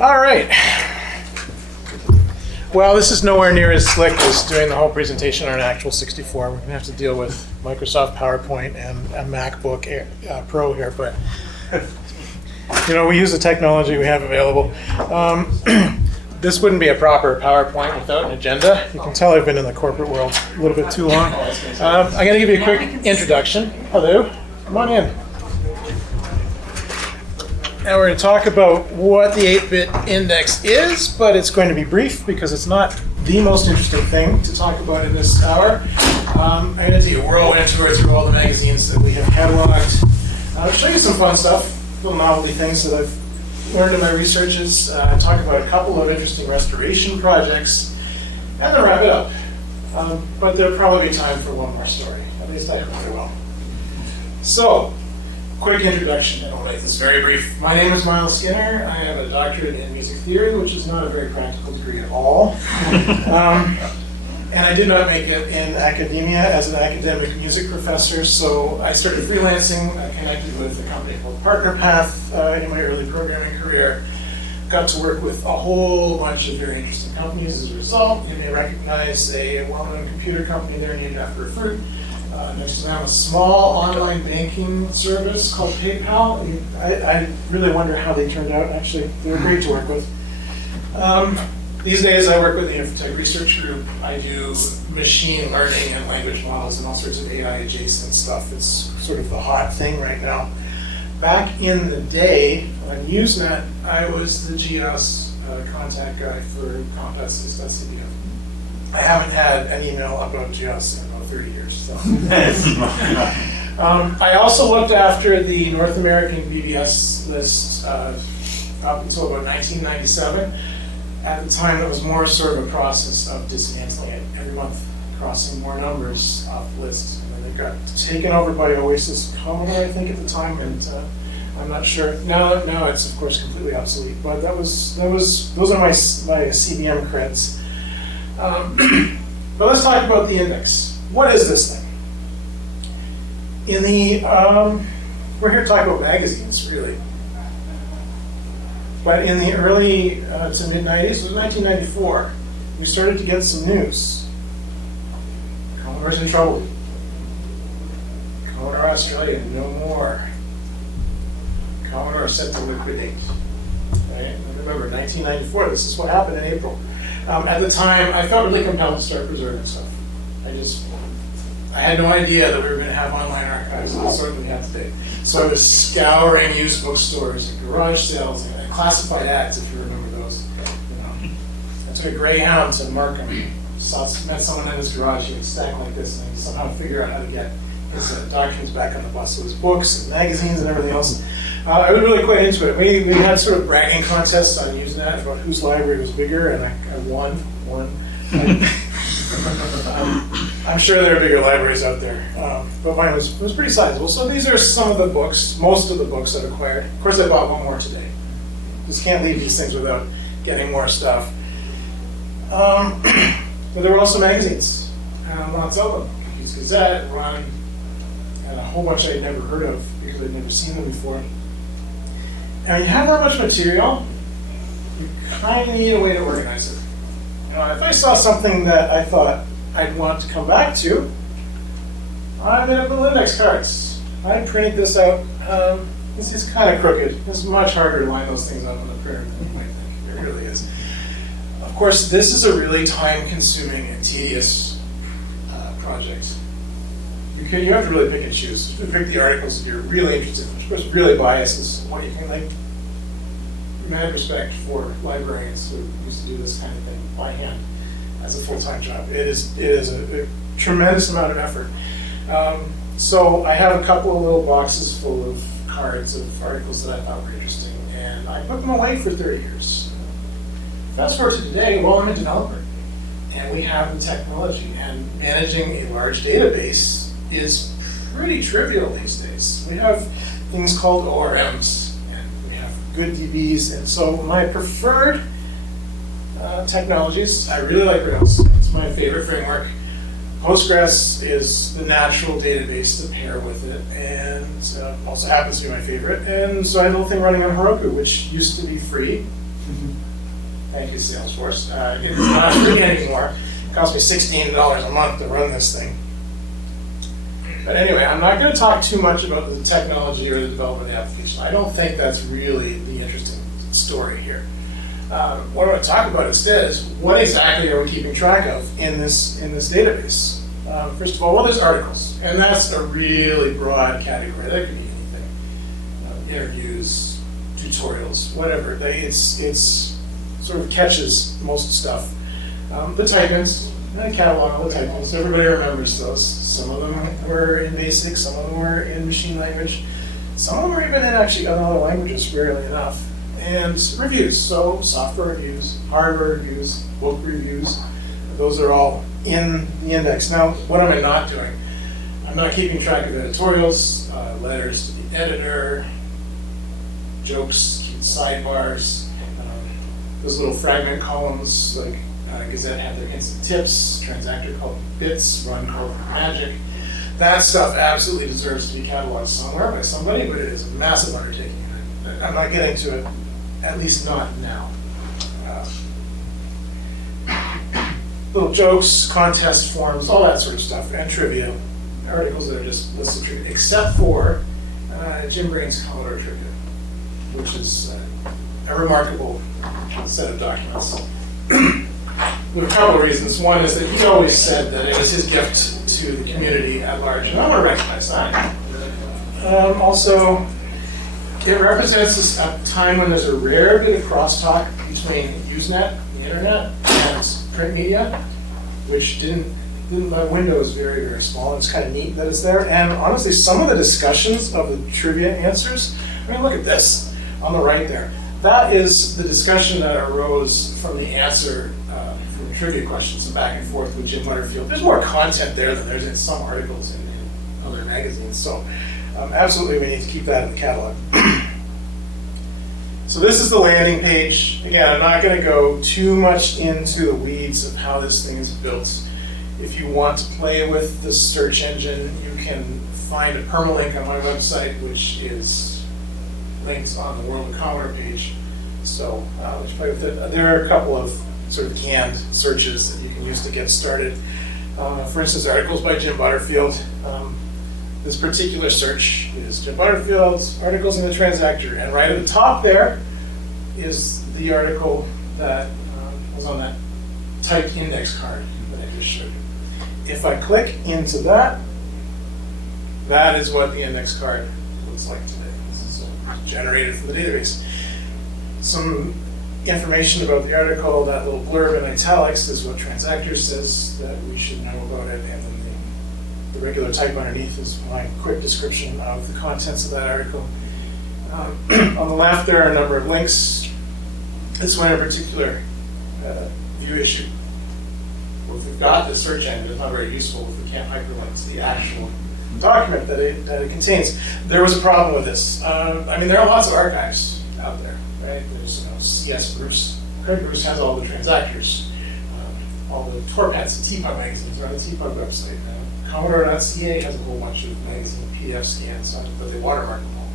All right. Well, this is nowhere near as slick as doing the whole presentation on an actual 64. We're going to have to deal with Microsoft PowerPoint and a MacBook Pro here, but we use the technology we have available. This wouldn't be a proper PowerPoint without an agenda. You can tell I've been in the corporate world a little bit too long. I'm going to give you a quick introduction. Hello. Come on in. Now we're going to talk about what the 8-bit index is, but it's going to be brief because it's not the most interesting thing to talk about in this hour. I'm going to do a whirlwind tour through all the magazines that we have cataloged. I'll show you some fun stuff, little novelty things that I've learned in my researches. Talk about a couple of interesting restoration projects, and then wrap it up. But there'll probably be time for one more story. At least I hope there will. So, quick introduction, and I'll make this very brief. My name is Myles Skinner. I have a doctorate in music theory, which is not a very practical degree at all. And I did not make it in academia as an academic music professor, so I started freelancing. I connected with a company called PartnerPath in my early programming career. Got to work with a whole bunch of very interesting companies as a result. You may recognize a well-known computer company there named after a fruit. Next to them, a small online banking service called PayPal. I really wonder how they turned out. Actually, they were great to work with. These days, I work with the Infotech Research Group. I do machine learning and language models and all sorts of AI-adjacent stuff. It's sort of the hot thing right now. Back in the day, on Usenet, I was the GS contact guy for contest.cdf. I haven't had an email about GS in about 30 years. So. I also looked after the North American BBS list up until about 1997. At the time, it was more sort of a process of dismantling it every month, crossing more numbers off lists. And then they got taken over by Oasis Commodore, I think, at the time, and I'm not sure. Now it's of course completely obsolete. But those are my CBM creds. But let's talk about the index. What is this thing? We're here to talk about magazines, really. But in the early to mid-90s, it was 1994, we started to get some news. Commodore's in trouble. Commodore Australia, no more. Commodore set to liquidate. Right? And remember, 1994, this is what happened in April. At the time, I felt really compelled to start preserving stuff. I had no idea that we were going to have online archives of the sort that we have today. So I was scouring used bookstores and garage sales and classified ads, if you remember those. I took a Greyhound to Markham, met someone in his garage, he would stack like this, and somehow figure out how to get his documents back on the bus. So his books and magazines and everything else. I was really quite into it. We had sort of bragging contests on Usenet about whose library was bigger, and I won. I'm sure there are bigger libraries out there, but mine was pretty sizable. So these are some of the books, most of the books I've acquired. Of course, I bought one more today. Just can't leave these things without getting more stuff. But there were also magazines, lots of them. Confused Gazette, Run, and a whole bunch I'd never heard of because I'd never seen them before. Now, you have that much material, you kind of need a way to organize it. If I saw something that I thought I'd want to come back to, I made up little index cards. I printed this out. This is kind of crooked. It's much harder to line those things up on the printer than you might think. It really is. Of course, this is a really time-consuming and tedious project. You have to really pick and choose. Pick the articles that you're really interested in, which of course really biases what you can like. Mad respect for librarians who used to do this kind of thing by hand as a full-time job. It is a tremendous amount of effort. So I have a couple of little boxes full of cards of articles that I thought were interesting, and I put them away for 30 years. Fast forward to today, well, I'm a developer, and we have the technology, and managing a large database is pretty trivial these days. We have things called ORMs, good DBs, and so my preferred technologies, I really like Rails. It's my favorite framework. Postgres is the natural database to pair with it, and also happens to be my favorite. And so I had a little thing running on Heroku, which used to be free, Thank you, Salesforce. It's not free anymore. It costs me $16 a month to run this thing. But anyway, I'm not going to talk too much about the technology or the development application. I don't think that's really the interesting story here. What I want to talk about instead is what exactly are we keeping track of in this database? First of all, what is articles? And that's a really broad category. That could be anything. Interviews, tutorials, whatever. It's sort of catches most stuff. The type-ins, the catalog, all the type-ins, everybody remembers those. Some of them were in BASIC, some of them were in machine language. Some of them were even in actually other languages, rarely enough. And reviews, so software reviews, hardware reviews, book reviews, those are all in the index. Now, what am I not doing? I'm not keeping track of editorials, letters to the editor, jokes, cute sidebars, those little fragment columns, like Gazette had their instant tips, Transactor called them bits, Run called them magic. That stuff absolutely deserves to be cataloged somewhere by somebody, but it is a massive undertaking. I'm not getting to it, at least not now. Little jokes, contest forms, all that sort of stuff, and trivia, articles that are just listed trivia, except for Jim Brain's Commodore trivia, which is a remarkable set of documents. There are a couple of reasons. One is that he always said that it was his gift to the community at large, and I want to recognize that. Also, it represents a time when there's a rare bit of crosstalk between Usenet, the internet, and print media, which didn't let Windows very, very small. It's kind of neat that it's there. And honestly, some of the discussions of the trivia answers, I mean, look at this on the right there. That is the discussion that arose from the answer from trivia questions and back and forth with Jim Butterfield. There's more content there than there's in some articles in other magazines. So absolutely we need to keep that in the catalog. So this is the landing page. Again, I'm not going to go too much into the weeds of how this thing is built. If you want to play with the search engine, you can find a permalink on my website, which is linked on the World of Commodore page. So let's play with it. There are a couple of sort of canned searches that you can use to get started. For instance, articles by Jim Butterfield. This particular search is Jim Butterfield's articles in the Transactor, and right at the top there is the article that was on that typed index card that I just showed you. If I click into that, that is what the index card looks like today. This is generated from the database. Some information about the article, that little blurb in italics is what Transactor says that we should know about it, and then the regular type underneath is my quick description of the contents of that article. On the left, there are a number of links. This one in particular, view issue. Well, if we've got the search engine, it's not very useful if we can't hyperlink to the actual document that it contains. There was a problem with this. I mean, there are lots of archives out there, right? There's CS Bruce. Craig Bruce has all the Transactors. All the Torpets and TPUG magazines are on the TPUG website. Commodore.ca has a whole bunch of magazine PDF scans on it, but they watermark them all.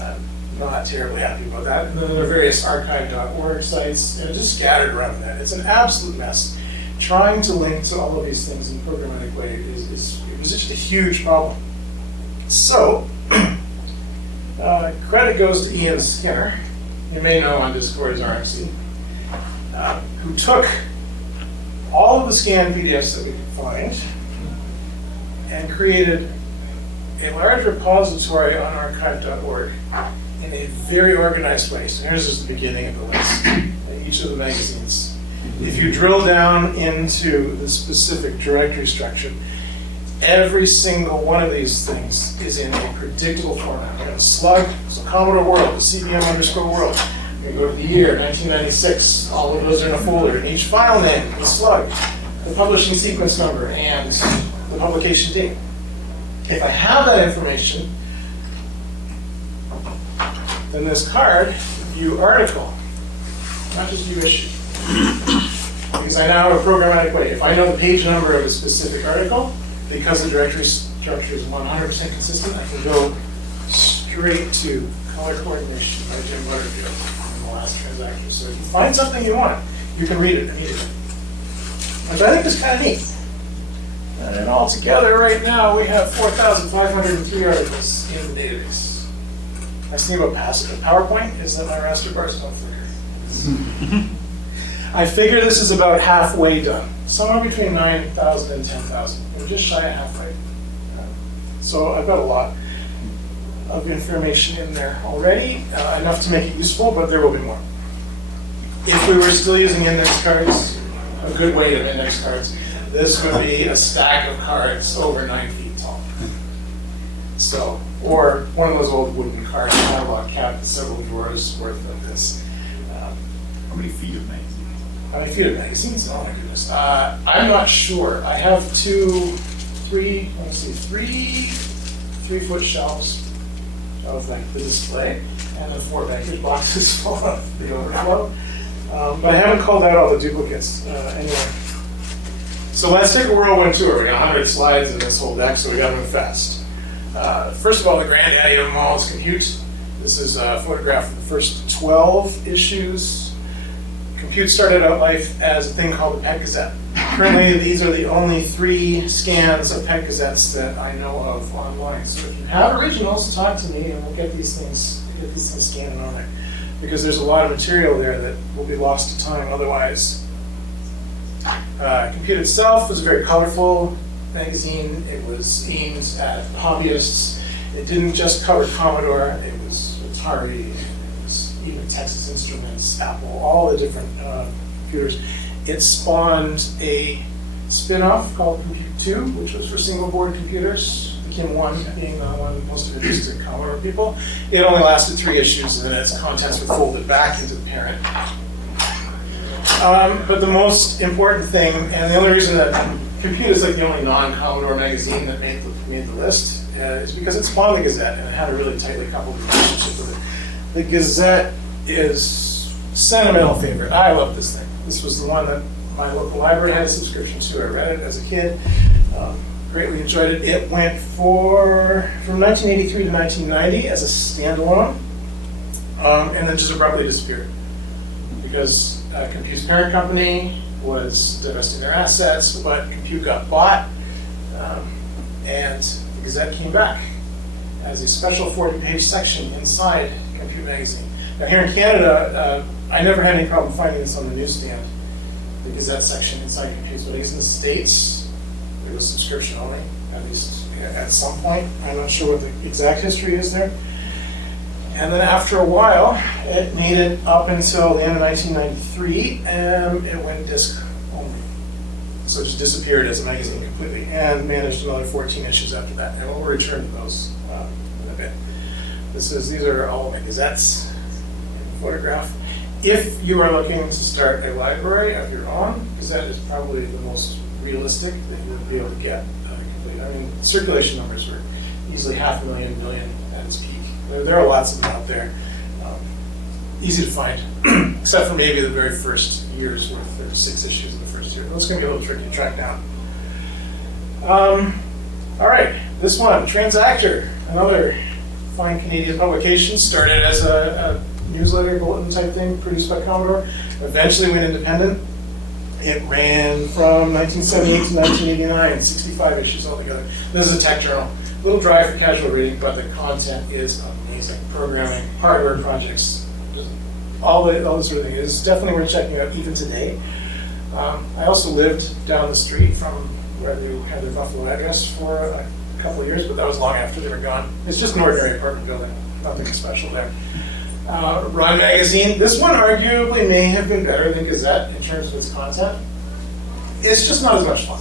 I'm not terribly happy about that. And then there are various archive.org sites, and it's just scattered around that. It's an absolute mess. Trying to link to all of these things in a programmatic way it was just a huge problem. So, credit goes to Ian Skinner, you may know on Discord as RMC, who took all of the scanned PDFs that we could find and created a large repository on archive.org in a very organized way. So here's just the beginning of the list. Each of the magazines. If you drill down into the specific directory structure, every single one of these things is in a predictable format. We got a slug, so Commodore World, the CBM_world. We go to the year, 1996. All of those are in a folder. And each file name, the slug, the publishing sequence number, and the publication date. If I have that information, then this card, view article, not just view issue. Because I now have a programmatic way. If I know the page number of a specific article, because the directory structure is 100% consistent, I can go straight to color coordination by Jim Butterfield. from the last transaction. So if you find something you want, you can read it immediately, which I think is kind of neat. And altogether, right now, we have 4,503 articles in the database. Nice thing about PowerPoint is that my raster bars don't flicker. I figure this is about halfway done, somewhere between 9,000 and 10,000. We're just shy of halfway. So I've got a lot of information in there already, enough to make it useful, but there will be more. If we were still using index cards, a good way to index cards, this would be a stack of cards over 9 feet tall. So, or one of those old wooden card catalog cabinets, several drawers worth of this. How many feet of magazines? How many feet of magazines? Oh my goodness. I'm not sure. I have three 3-foot shelves of like the display, and then 4 baggage boxes full of the overflow. But I haven't called out all the duplicates anyway. So let's take a whirlwind tour. We got 100 slides in this whole deck, so we gotta move fast. First of all, the granddaddy of them all is Compute. This is a photograph of the first 12 issues. Compute started out life as a thing called the Pet Gazette. Currently, these are the only 3 scans of Pet Gazettes that I know of online. So if you have originals, talk to me and we'll get these things scanned on there. Because there's a lot of material there that will be lost to time otherwise. Compute itself was a very colorful magazine. It was aimed at hobbyists. It didn't just cover Commodore. It was Atari. It was even Texas Instruments, Apple, all the different computers. It spawned a spin-off called Compute 2, which was for single-board computers. Became one, being the one most introduced to Commodore people. It only lasted 3 issues, and then its contents were folded back into the parent. But the most important thing, and the only reason that Compute is like the only non-Commodore magazine that made the list, is because it spawned the Gazette, and it had a really tightly coupled relationship with it. The Gazette is a sentimental favorite. I love this thing. This was the one that my local library had a subscription to. I read it as a kid. Greatly enjoyed it. It went from 1983 to 1990 as a standalone, and then just abruptly disappeared because Compute's parent company was divesting their assets, but Compute got bought, and the Gazette came back as a special 40-page section inside Compute magazine. Now here in Canada, I never had any problem finding this on the newsstand, the Gazette section inside Compute, but I guess in the States, it was subscription only, at least at some point. I'm not sure what the exact history is there. And then after a while, it made it up until the end of 1993, and it went disc only. So it just disappeared as a magazine completely, and managed another 14 issues after that. And we'll return to those in a bit. These are all my Gazettes in the photograph. If you are looking to start a library of your own, Gazette is probably the most realistic that you'll be able to get complete. I mean, circulation numbers were easily 500,000 million at its peak. There are lots of them out there. Easy to find, except for maybe the very first year's worth. There were 6 issues in the first year. Those can be a little tricky to track down. All right, this one, Transactor, another fine Canadian publication, started as a newsletter, bulletin type thing produced by Commodore, eventually went independent. It ran from 1978 to 1989, 65 issues altogether. This is a tech journal. A little dry for casual reading, but the content is amazing. Programming, hardware projects, just all this sort of thing. It's definitely worth checking out even today. I also lived down the street from where they had their Buffalo address for a couple of years, but that was long after they were gone. It's just an ordinary apartment building, nothing special there. Run magazine. This one arguably may have been better than Gazette in terms of its content. It's just not as much fun.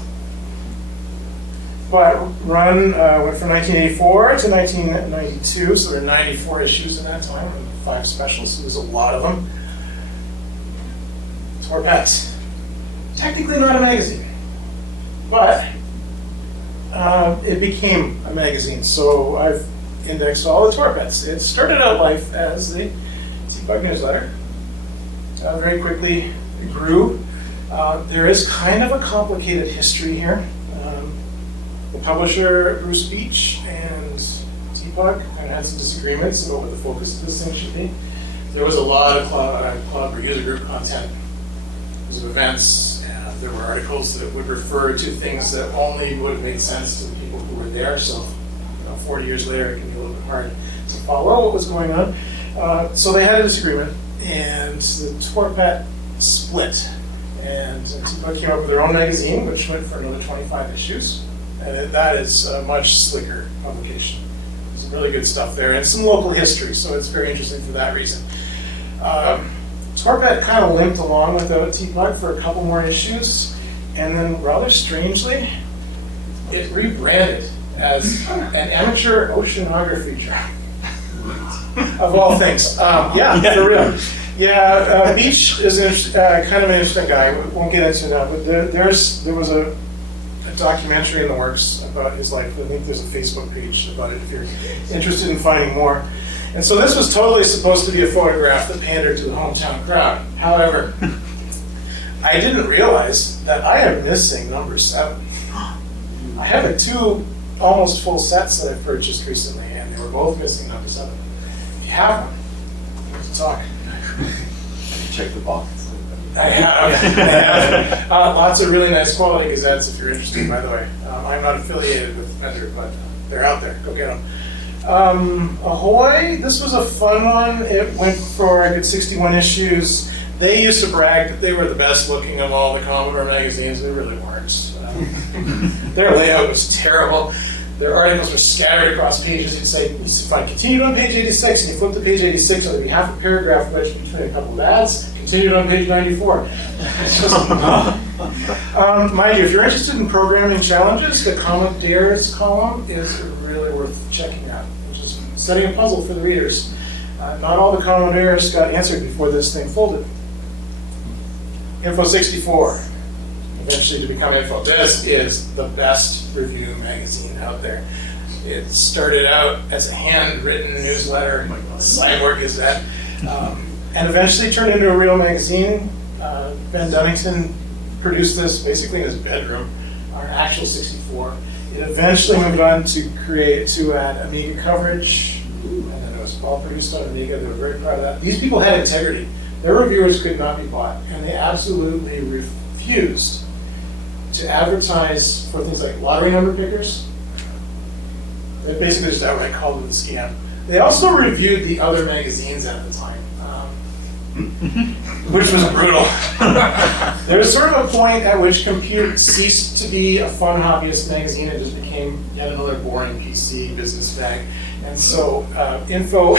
But Run went from 1984 to 1992, so there are 94 issues in that time, and 5 specials, so there's a lot of them. Torpettes. Technically not a magazine, but it became a magazine, so I've indexed all the Torpettes. It started out life as the Seabug newsletter. Very quickly it grew. There is kind of a complicated history here. The publisher, Bruce Beach, and Seabug kind of had some disagreements about what the focus of this thing should be. there was a lot of club or user group content. There was events, and there were articles that would refer to things that only would have made sense to the people who were there. So, 40 years later, it can be a little bit hard to follow what was going on. So they had a disagreement, and the Torpat split. And Tipa came up with their own magazine, which went for another 25 issues. And that is a much slicker publication. There's some really good stuff there, and some local history, so it's very interesting for that reason. Torpat kind of limped along without Teapot for a couple more issues, and then rather strangely, it rebranded as an amateur oceanography journal. Of all things. Yeah, for real. Yeah, Beach is kind of an interesting guy. We won't get into it now, but there was a documentary in the works about his life. I think there's a Facebook page about it if you're interested in finding more. And so this was totally supposed to be a photograph that pandered to the hometown crowd. However, I didn't realize that I am missing number 7. I have 2 almost full sets that I purchased recently, and they were both missing number 7. If you have one, let's talk. Check the box. I have. Lots of really nice quality gazettes if you're interested, by the way. I'm not affiliated with the vendor, but they're out there. Go get them. Ahoy, this was a fun one. It went for a good 61 issues. They used to brag that they were the best looking of all the Commodore magazines. They really weren't. Their layout was terrible. Their articles were scattered across pages. You'd say, if I continued on page 86 and you flip to page 86, there'd be half a paragraph wedged between a couple of ads. Continued on page 94. It's just, mind you, if you're interested in programming challenges, the Commodore's column is really worth checking out, which is studying a puzzle for the readers. Not all the Commodores got answered before this thing folded. Info 64. Eventually to become Info. This is the best review magazine out there. It started out as a handwritten newsletter, Cyborg Gazette, and eventually turned into a real magazine. Ben Dunnington produced this basically in his bedroom, our actual 64. It eventually moved on to add Amiga coverage, and then it was all produced on Amiga. They were very proud of that. These people had integrity. Their reviewers could not be bought, and they absolutely refused to advertise for things like lottery number pickers. They basically just outright called it a scam. They also reviewed the other magazines at the time, which was brutal. There was sort of a point at which Compute ceased to be a fun hobbyist magazine and just became yet another boring PC business bag. And so Info,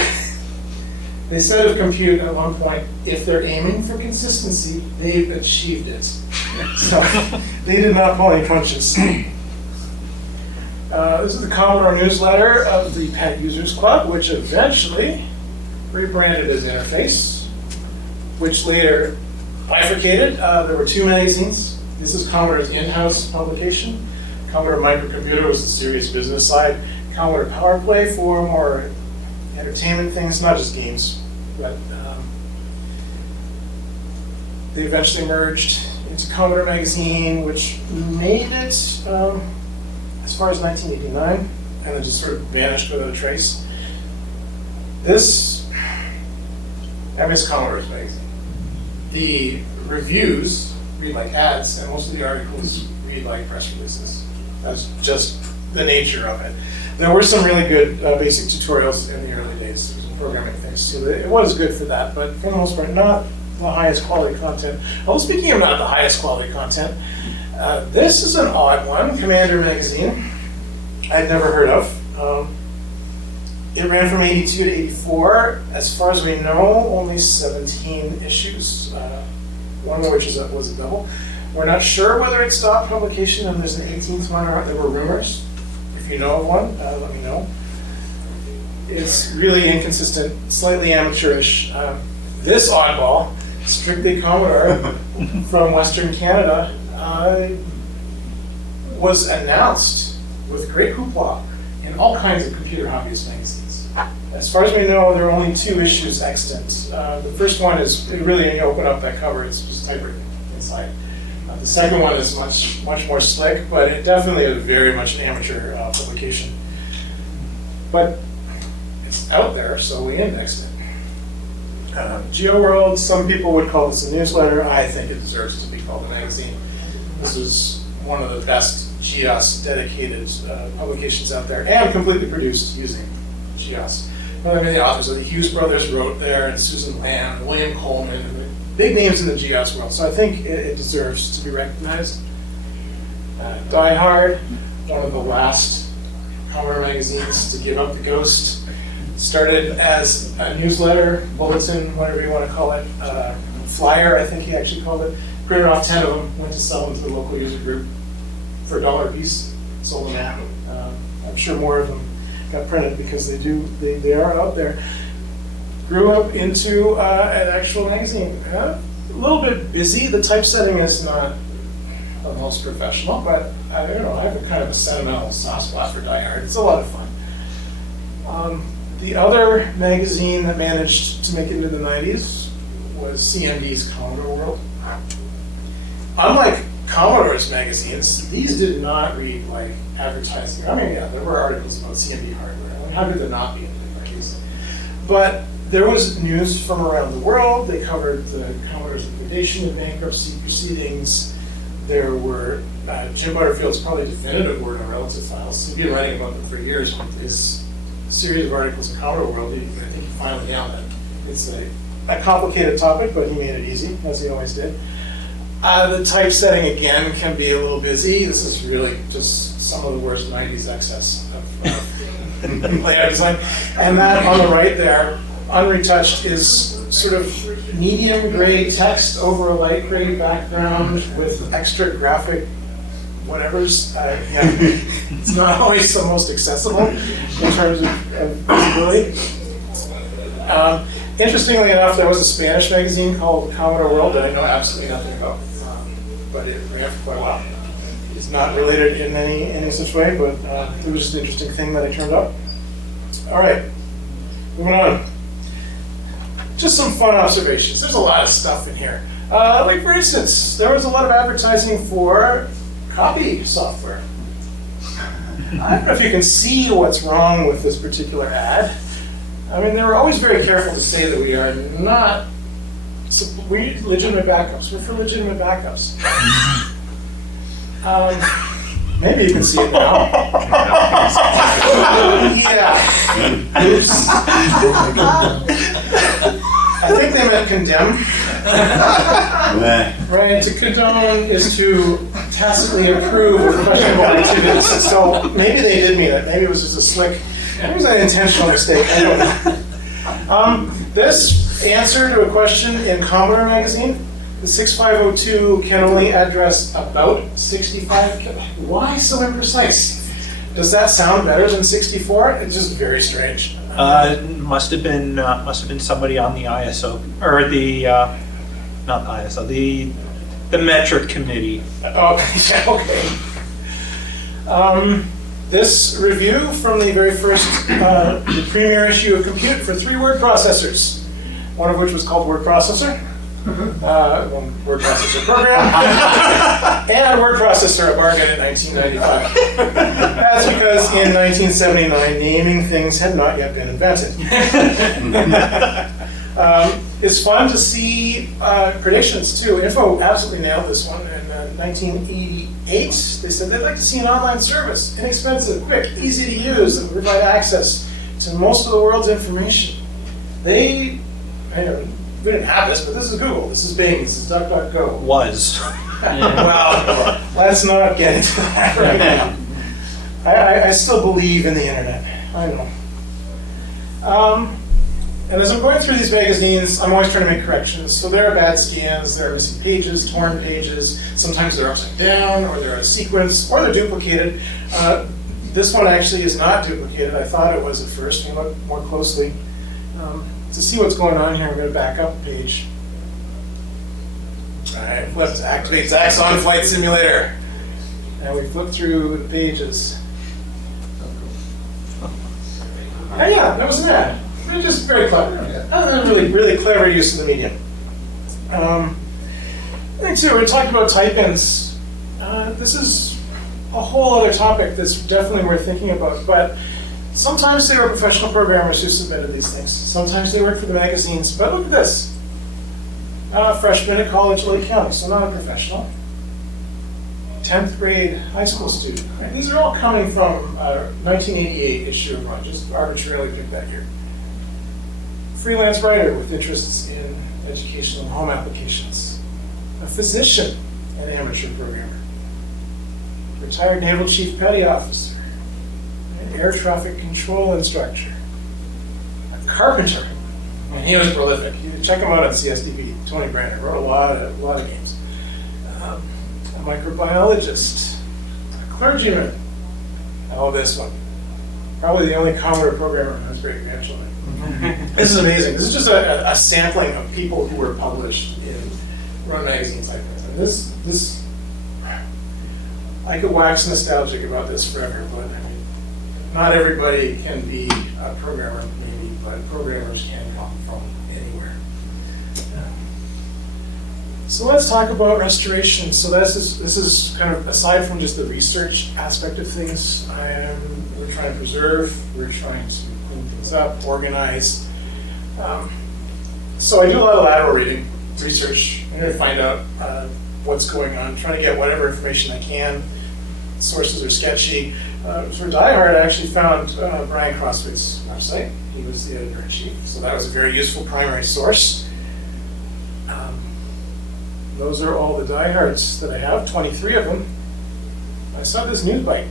they said of Compute at one point, if they're aiming for consistency, they've achieved it. So they did not pull any punches. This is the Commodore newsletter of the Pet Users Club, which eventually rebranded as Interface, which later bifurcated. There were 2 magazines. This is Commodore's in-house publication. Commodore Microcomputer was the serious business side. Commodore PowerPlay for more entertainment things, not just games, but they eventually merged into Commodore Magazine, which made it as far as 1989, and then just sort of vanished without a trace. I miss Commodore's magazine. The reviews read like ads, and most of the articles read like press releases. That's just the nature of it. There were some really good basic tutorials in the early days, some programming things, so it was good for that, but for the most part, not the highest quality content. Well, speaking of not the highest quality content, this is an odd one, Commander Magazine. I'd never heard of. It ran from 82 to 84. As far as we know, only 17 issues, one of which was a double. We're not sure whether it stopped publication, and there's an 18th one, or there were rumors. If you know of one, let me know. It's really inconsistent, slightly amateurish. This oddball, strictly Commodore from Western Canada, was announced with great hoopla in all kinds of computer hobbyist magazines. As far as we know, there are only 2 issues extant. The first one is, really, when you open up that cover, it's just typewritten inside. The second one is much more slick, but it definitely is very much an amateur publication. But it's out there, so we indexed it. Geo World, some people would call this a newsletter. I think it deserves to be called a magazine. This is one of the best GEOS dedicated publications out there, and completely produced using GEOS. But I mean, the authors of the Hughes brothers wrote there, and Susan Lamb, and William Coleman, and big names in the GEOS world. So I think it deserves to be recognized. Die Hard, one of the last Commodore magazines to give up the ghost. Started as a newsletter, bulletin, whatever you want to call it, flyer, I think he actually called it. Printed off 10 of them, went to sell them to the local user group for $1 a piece, sold them out. I'm sure more of them got printed because they are out there. Grew up into an actual magazine. A little bit busy. The typesetting is not the most professional, but I don't know, I have a kind of a sentimental soft spot for Die Hard. It's a lot of fun. The other magazine that managed to make it into the 90s was CMD's Commodore World. Unlike Commodore's magazines, these did not read like advertising. I mean, yeah, there were articles about CMD hardware. I mean, how could there not be in the 90s? But there was news from around the world. They covered the Commodore's liquidation and bankruptcy proceedings. There were, Jim Butterfield's probably definitive word on relative files. He's been writing about them for years. His series of articles in Commodore World, I think he finally nailed it. It's a complicated topic, but he made it easy, as he always did. The typesetting, again, can be a little busy. This is really just some of the worst 90s excess of layout design. And that on the right there, unretouched, is sort of medium gray text over a light gray background with extra graphic whatevers. It's not always the most accessible in terms of visibility. Interestingly enough, there was a Spanish magazine called Commodore World that I know absolutely nothing about, but it ran for quite a while. It's not related in any such way, but it was just an interesting thing that I turned up. All right, moving on. Just some fun observations. There's a lot of stuff in here. Like for instance, there was a lot of advertising for copy software. I don't know if you can see what's wrong with this particular ad. I mean, they were always very careful to say that we are not, we legitimate backups. We're for legitimate backups. Maybe you can see it now. Yeah. Oops. I think they meant condemn. Right, to condone is to tacitly approve of questionable activities. So maybe they did mean it. Maybe it was just a slick, it was an intentional mistake. I don't know. This answer to a question in Commodore magazine, the 6502 can only address about 65. Why so imprecise? Does that sound better than 64? It's just very strange. Must have been somebody on the ISO or the not the ISO, the metric committee. Okay, okay. This review from the very first, the premier issue of Compute for 3 word processors, one of which was called Word Processor, one word processor program, and Word Processor, a bargain in 1995. That's because in 1979, naming things had not yet been invented. It's fun to see predictions too. Info absolutely nailed this one. In 1988, they said they'd like to see an online service, inexpensive, quick, easy to use, and provide access to most of the world's information. We didn't have this, but this is Google, this is Bing, this is DuckDuckGo. Was. Well, let's not get into that right now. I still believe in the internet. I know. And as I'm going through these magazines, I'm always trying to make corrections. So there are bad scans, there are missing pages, torn pages. Sometimes they're upside down, or they're out of sequence, or they're duplicated. This one actually is not duplicated. I thought it was at first. When I look more closely. To see what's going on here, I'm going to back up a page. All right, let's activate Zaxxon Flight Simulator. And we flip through the pages. Oh yeah, that was an ad. Just very clever. Really, really clever use of the medium. I think too, we talked about type-ins. This is a whole other topic that's definitely worth thinking about. But Sometimes they were professional programmers who submitted these things. Sometimes they worked for the magazines. But look at this. Freshman at college, Lake County, so not a professional. 10th grade high school student. Right? These are all coming from 1988 issue of Run, just arbitrarily picked that year. Freelance writer with interests in educational and home applications. A physician and amateur programmer. Retired Naval Chief Petty Officer. An air traffic control instructor. A carpenter. And he was prolific. You check him out on CSDP. Tony Brander wrote a lot of games. A microbiologist. A clergyman. Oh, this one. Probably the only Commodore programmer who has great grandchildren. This is amazing. This is just a sampling of people who were published in Run magazines like this. And this, I could wax nostalgic about this forever, but I mean, not everybody can be a programmer, maybe, but programmers can come from anywhere. So let's talk about restoration. So this is kind of, aside from just the research aspect of things, we're trying to preserve, we're trying to clean things up, organize. So I do a lot of lateral reading, research. I'm going to find out what's going on, trying to get whatever information I can. Sources are sketchy. For Die Hard, I actually found Brian Crossway's website. He was the editor-in-chief, so that was a very useful primary source. Those are all the Die Hards that I have, 23 of them. I saw this news bite.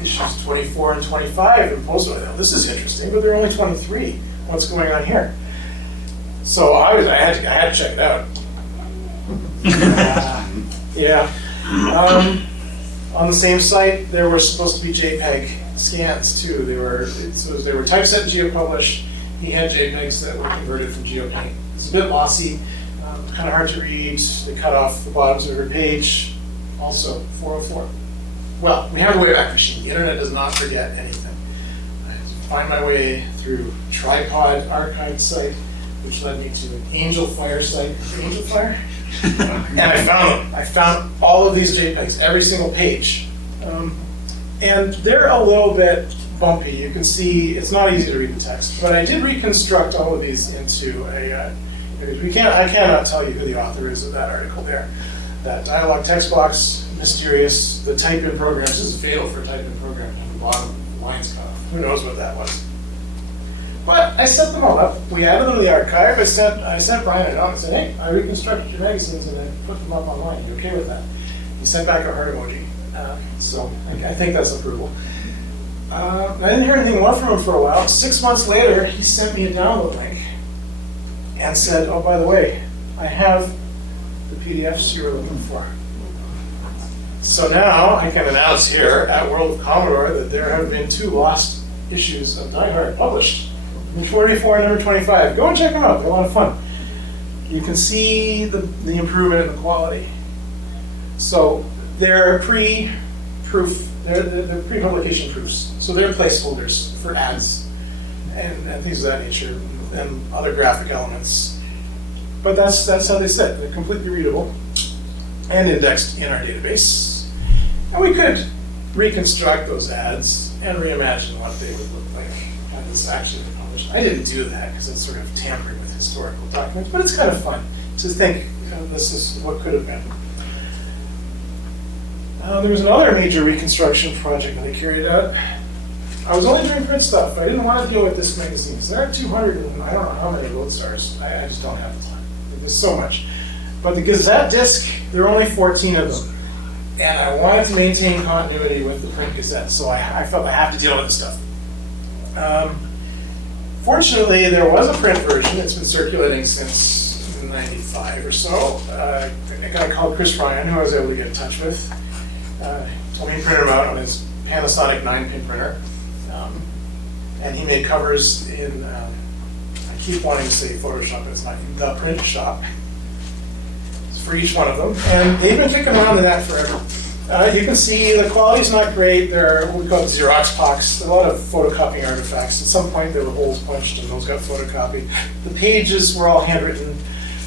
Issues 24 and 25 in postal. This is interesting, but there are only 23. What's going on here? So I had to check it out. Yeah. On the same site, there were supposed to be JPEG scans too. They were typeset and geopublished. He had JPEGs that were converted from GeoPaint. It's a bit lossy, kind of hard to read. They cut off the bottoms of every page. Also, 404. Well, we have a Wayback Machine. The internet does not forget anything. I had to find my way through Tripod archive site, which led me to an Angel Fire site. Angel Fire? And I found them. I found all of these JPEGs, every single page. And they're a little bit bumpy. You can see it's not easy to read the text. But I did reconstruct all of these into a image. I cannot tell you who the author is of that article there. That dialogue text box, mysterious. The type-in programs, this is fatal for type-in programs. On the bottom, lines cut off. Who knows what that was? But I set them all up. We added them to the archive. I sent Brian a note and said, hey, I reconstructed your magazines and I put them up online. You okay with that? He sent back a heart emoji. So I think that's approval. I didn't hear anything more from him for a while. 6 months later, he sent me a download link and said, oh, by the way, I have the PDFs you were looking for. So now I can announce here at World of Commodore that there have been 2 lost issues of Die Hard published. Number 44 and number 25. Go and check them out. They're a lot of fun. You can see the improvement in the quality. So they're pre-proof. They're pre-publication proofs. So they're placeholders for ads and things of that nature and other graphic elements. But that's how they sit. They're completely readable and indexed in our database. And we could reconstruct those ads and reimagine what they would look like had this actually been published. I didn't do that because it's sort of tampering with historical documents, but it's kind of fun to think this is what could have been. There was another major reconstruction project that I carried out. I was only doing print stuff. I didn't want to deal with disc magazines. There are 200 and I don't know how many Lodestars. I just don't have the time. There's so much. But the Gazette disc, there are only 14 of them. And I wanted to maintain continuity with the print Gazette, so I felt I have to deal with this stuff. Fortunately, there was a print version. It's been circulating since 95 or so. A guy called Chris Ryan, who I was able to get in touch with, told me to print them out on his Panasonic 9-pin printer. And he made covers in, I keep wanting to say Photoshop, but it's not, the print shop. For each one of them, and they've been kicking around in that forever. You can see the quality's not great. There are what we call Xerox pox. A lot of photocopying artifacts. At some point, there were holes punched, and those got photocopied. The pages were all handwritten,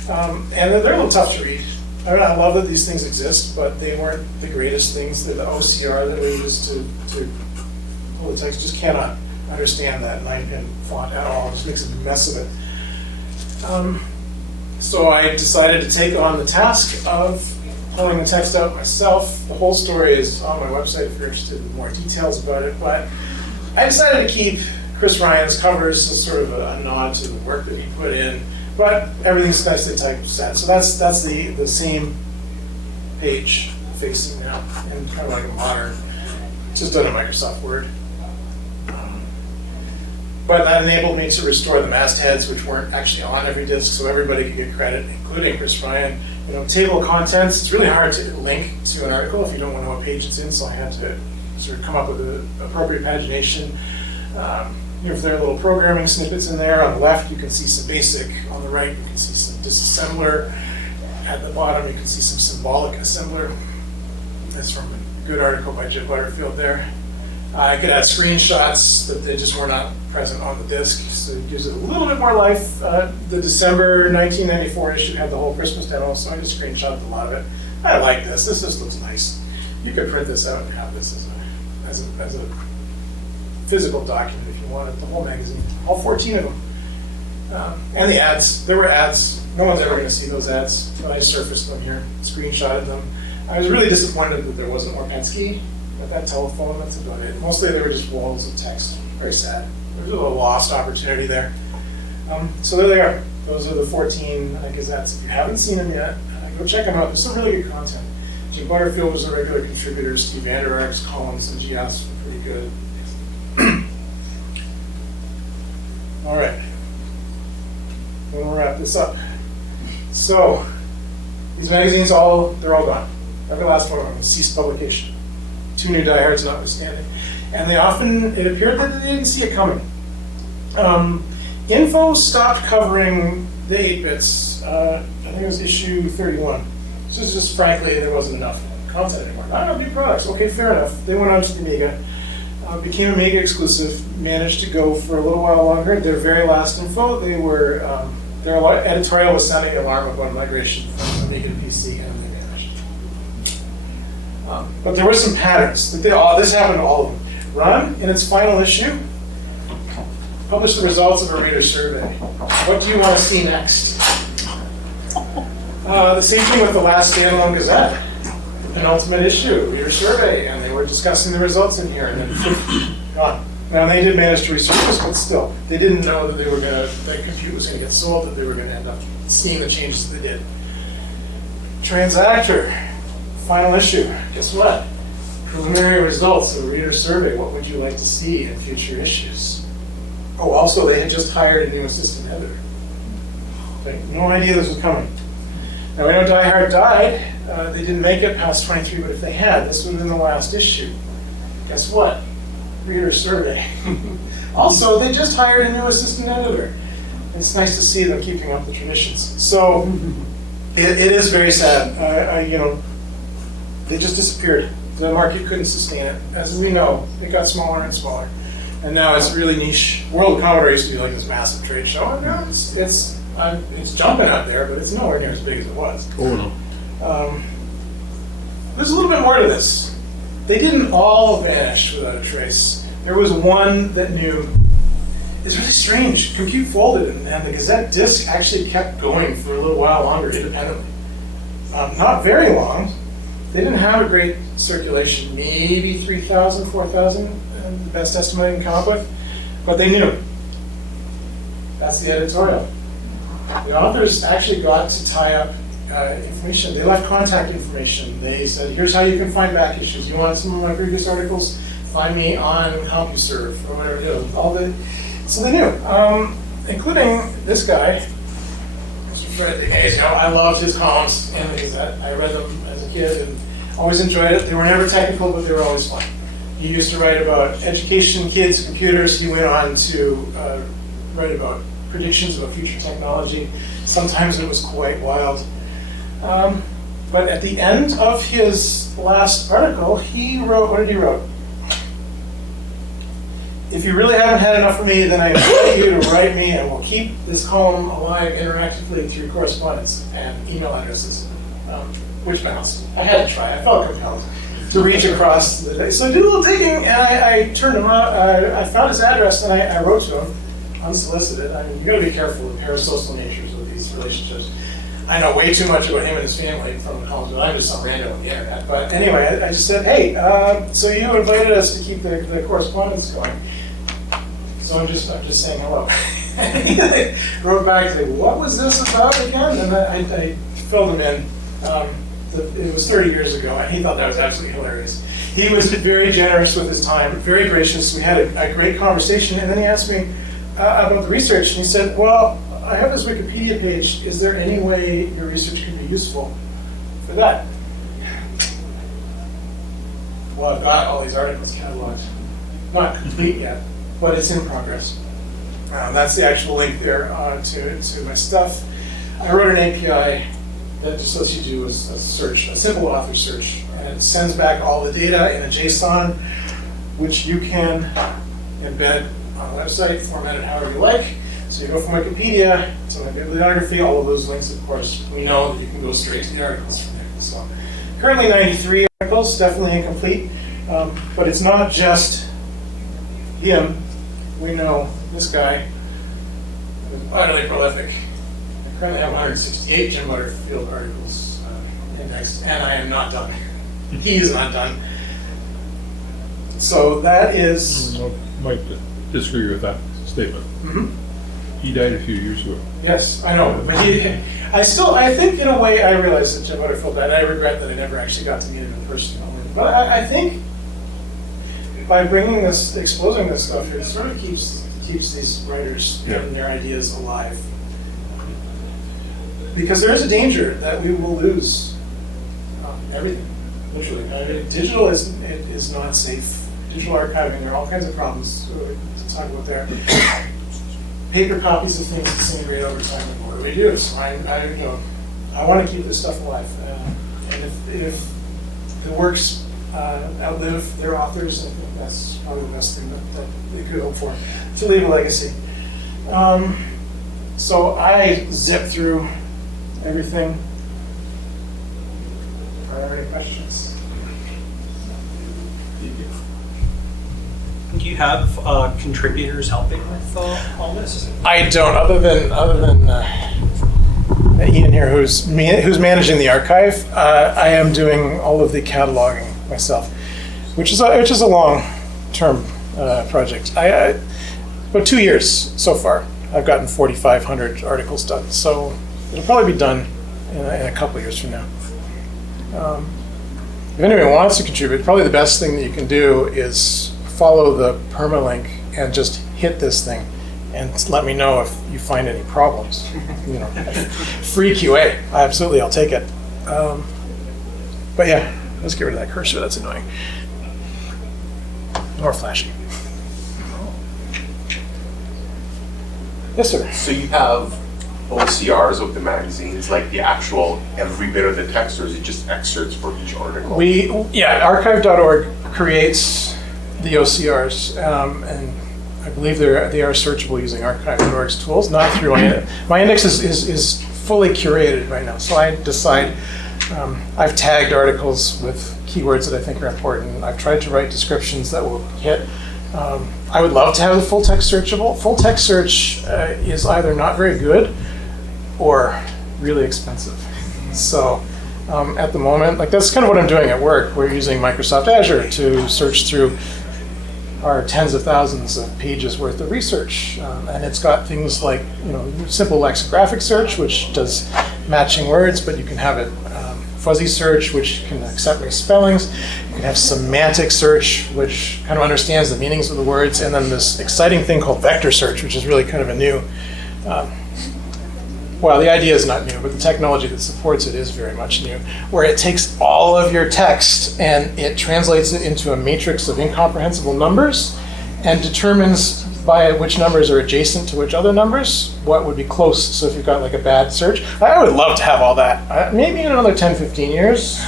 and they're a little tough to read. I mean, I love that these things exist, but they weren't the greatest things. They're the OCR that we used to full text, just cannot understand that 9-pin font at all. It just makes a mess of it. So I decided to take on the task of pulling the text out myself. The whole story is on my website if you're interested in more details about it, but I decided to keep Chris Ryan's covers as sort of a nod to the work that he put in, but everything's nicely typeset. So that's the same page facing now, and kind of like a modern, just done in Microsoft Word. But that enabled me to restore the mastheads, which weren't actually on every disk, so everybody could get credit, including Chris Ryan. Table of contents, it's really hard to link to an article if you don't want to know what page it's in, so I had to sort of come up with the appropriate pagination. If there are little programming snippets in there, on the left you can see some basic, on the right you can see some disassembler, at the bottom you can see some symbolic assembler. That's from a good article by Jim Butterfield there. I could add screenshots, but they just were not present on the disk, so it gives it a little bit more life. The December 1994 issue had the whole Christmas demo, so I just screenshotted a lot of it. I like this. This just looks nice. You could print this out and have this as a physical document if you wanted, the whole magazine, all 14 of them. And the ads. There were ads. No one's ever going to see those ads, but I surfaced them here, screenshotted them. I was really disappointed that there wasn't more Penske at that telephone. That's about it. Mostly they were just walls of text. Very sad. There's a little lost opportunity there. So there they are. Those are the 14 gazettes. If you haven't seen them yet, go check them out. There's some really good content. Jim Butterfield was a regular contributor. Steve Vander Ark's columns and GS were pretty good. All right. I'm going to wrap this up. So these magazines, they're all gone. Every last one of them ceased publication. 2 new diehards notwithstanding. And it appeared that they didn't see it coming. Info stopped covering the 8-bits, I think it was issue 31. So it's just frankly, there wasn't enough content anymore. Not enough new products, okay, fair enough. They went on to the Amiga, became Amiga exclusive, managed to go for a little while longer. Their very last info, their editorial was sounding the alarm about migration from Amiga to PC, and they vanished. But there were some patterns. This happened to all of them. Run, in its final issue, published the results of a reader survey. What do you want to see next? The same thing with the last standalone Gazette. Penultimate issue, reader survey, and they were discussing the results in here, and then gone. Now they did manage to resurface, but still, they didn't know that that compute was going to get sold, that they were going to end up seeing the changes that they did. Transactor, final issue. Guess what? Preliminary results of a reader survey. What would you like to see in future issues? Oh, also, they had just hired a new assistant editor. No idea this was coming. Now, we know Die Hard died. They didn't make it past 23, but if they had, this would have been the last issue. Guess what? Reader survey. Also, they just hired a new assistant editor. It's nice to see them keeping up the traditions. So, it is very sad. They just disappeared. The market couldn't sustain it. As we know, it got smaller and smaller. And now it's really niche. World of Commodore used to be like this massive trade show. And now it's jumping up there, but it's nowhere near as big as it was. Oh no. There's a little bit more to this. They didn't all vanish without a trace. There was one that knew. It's really strange. Compute folded, and the Gazette disk actually kept going for a little while longer independently. Not very long. They didn't have a great circulation, maybe 3,000, 4,000, the best estimate I can come up with, but they knew. That's the editorial. The authors actually got to tie up information. They left contact information. They said, here's how you can find back issues. You want some of my previous articles? Find me on CompuServe or whatever. So they knew, including this guy, Mr. Fred DeGaze. I loved his columns in the Gazette. I read them as a kid and always enjoyed it. They were never technical, but they were always fun. He used to write about education, kids, computers. He went on to write about predictions about future technology. Sometimes it was quite wild. But at the end of his last article, he wrote, what did he write? If you really haven't had enough of me, then I invite you to write me, and we'll keep this column alive interactively through correspondence and email addresses. Which mouse? I had to try. I felt compelled. to reach across the day. So I did a little digging, and I turned him on. I found his address, and I wrote to him, unsolicited. I mean, you got to be careful with parasocial natures of these relationships. I know way too much about him and his family from the college, but I'm just some random on the internet. But anyway, I just said, hey, so you invited us to keep the correspondence going. So I'm just saying hello. And he wrote back to me, what was this about again? And I filled him in. It was 30 years ago, and he thought that was absolutely hilarious. He was very generous with his time, very gracious. We had a great conversation, and then he asked me about the research, and he said, well, I have this Wikipedia page. Is there any way your research could be useful for that? Well, I've got all these articles cataloged. Not complete yet, but it's in progress. That's the actual link there to my stuff. I wrote an API that just lets you do a search, a simple author search, and it sends back all the data in a JSON, which you can embed on a website, format it however you like. So you go from Wikipedia to my bibliography, all of those links, of course, we know that you can go straight to the articles from there. So currently 93 articles, definitely incomplete, but it's not just him. We know this guy is utterly prolific. I currently have 168 Jim Butterfield articles indexed, and I am not done. He is not done. So that is... I might disagree with that statement. Mm-hmm. He died a few years ago. Yes, I know, but I think in a way I realize that Jim Butterfield died. I regret that I never actually got to meet him in person. But I think by bringing this, exposing this stuff, it sort of keeps these writers and their ideas alive. Because there is a danger that we will lose everything, literally. I mean, digital is not safe. Digital archiving, there are all kinds of problems to talk about there. Paper copies of things disintegrate over time, and what do we do? So I want to keep this stuff alive. And if the works outlive their authors, I think that's probably the best thing that they could hope for, to leave a legacy. So I zipped through everything. Are there any questions? Do you have contributors helping with all this? I don't, other than Ian here, who's managing the archive. I am doing all of the cataloging myself, which is a long-term project. About 2 years so far. I've gotten 4,500 articles done, so it'll probably be done in a couple of years from now. If anyone wants to contribute, probably the best thing that you can do is follow the permalink and just hit this thing and let me know if you find any problems. Free QA, absolutely, I'll take it. But yeah, let's get rid of that cursor, that's annoying. More flashy. Yes, sir. So you have OCRs of the magazines, like the actual every bit of the text, or is it just excerpts for each article? Archive.org creates the OCRs, and I believe they are searchable using Archive.org's tools, not through my index. My index is fully curated right now, so I decide. I've tagged articles with keywords that I think are important. I've tried to write descriptions that will hit. I would love to have the full text searchable. Full text search is either not very good or really expensive. So at the moment, that's kind of what I'm doing at work. We're using Microsoft Azure to search through our tens of thousands of pages worth of research. And it's got things like simple lexicographic search, which does matching words, but you can have it fuzzy search, which can accept misspellings. You can have semantic search, which kind of understands the meanings of the words, and then this exciting thing called vector search, which is really kind of a new, well, the idea is not new, but the technology that supports it is very much new, where it takes all of your text and it translates it into a matrix of incomprehensible numbers and determines by which numbers are adjacent to which other numbers, what would be close. So if you've got a bad search, I would love to have all that. Maybe in another 10, 15 years,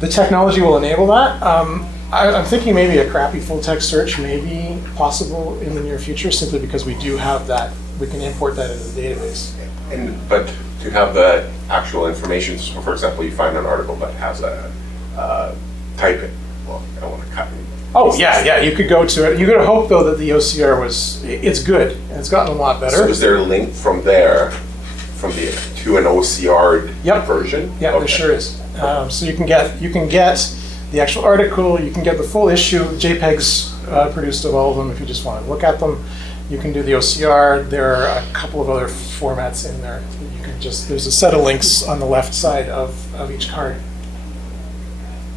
the technology will enable that. I'm thinking maybe a crappy full text search may be possible in the near future, simply because we do have that. We can import that into the database. But to have the actual information, so for example, you find an article that has a type it. Well, I want to cut it. Oh, yeah, you could go to it. You gotta hope though that the OCR it's good, and it's gotten a lot better. So is there a link from there, to an OCR Yep. version? Yeah, Okay. there sure is. So you can get the actual article, you can get the full issue, JPEGs produced of all of them if you just want to look at them. You can do the OCR. There are a couple of other formats in there. You can there's a set of links on the left side of each card.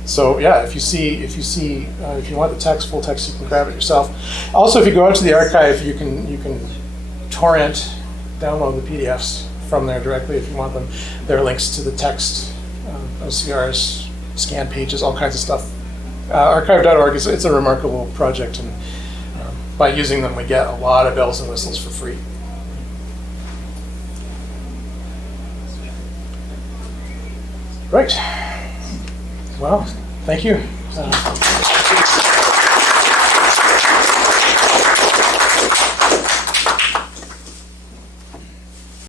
So yeah, if you want the text, full text, you can grab it yourself. Also, if you go out to the archive, you can torrent, download the PDFs from there directly if you want them. There are links to the text, OCRs, scan pages, all kinds of stuff. Archive.org it's a remarkable project, and by using them, we get a lot of bells and whistles for free. Right. Well, thank you.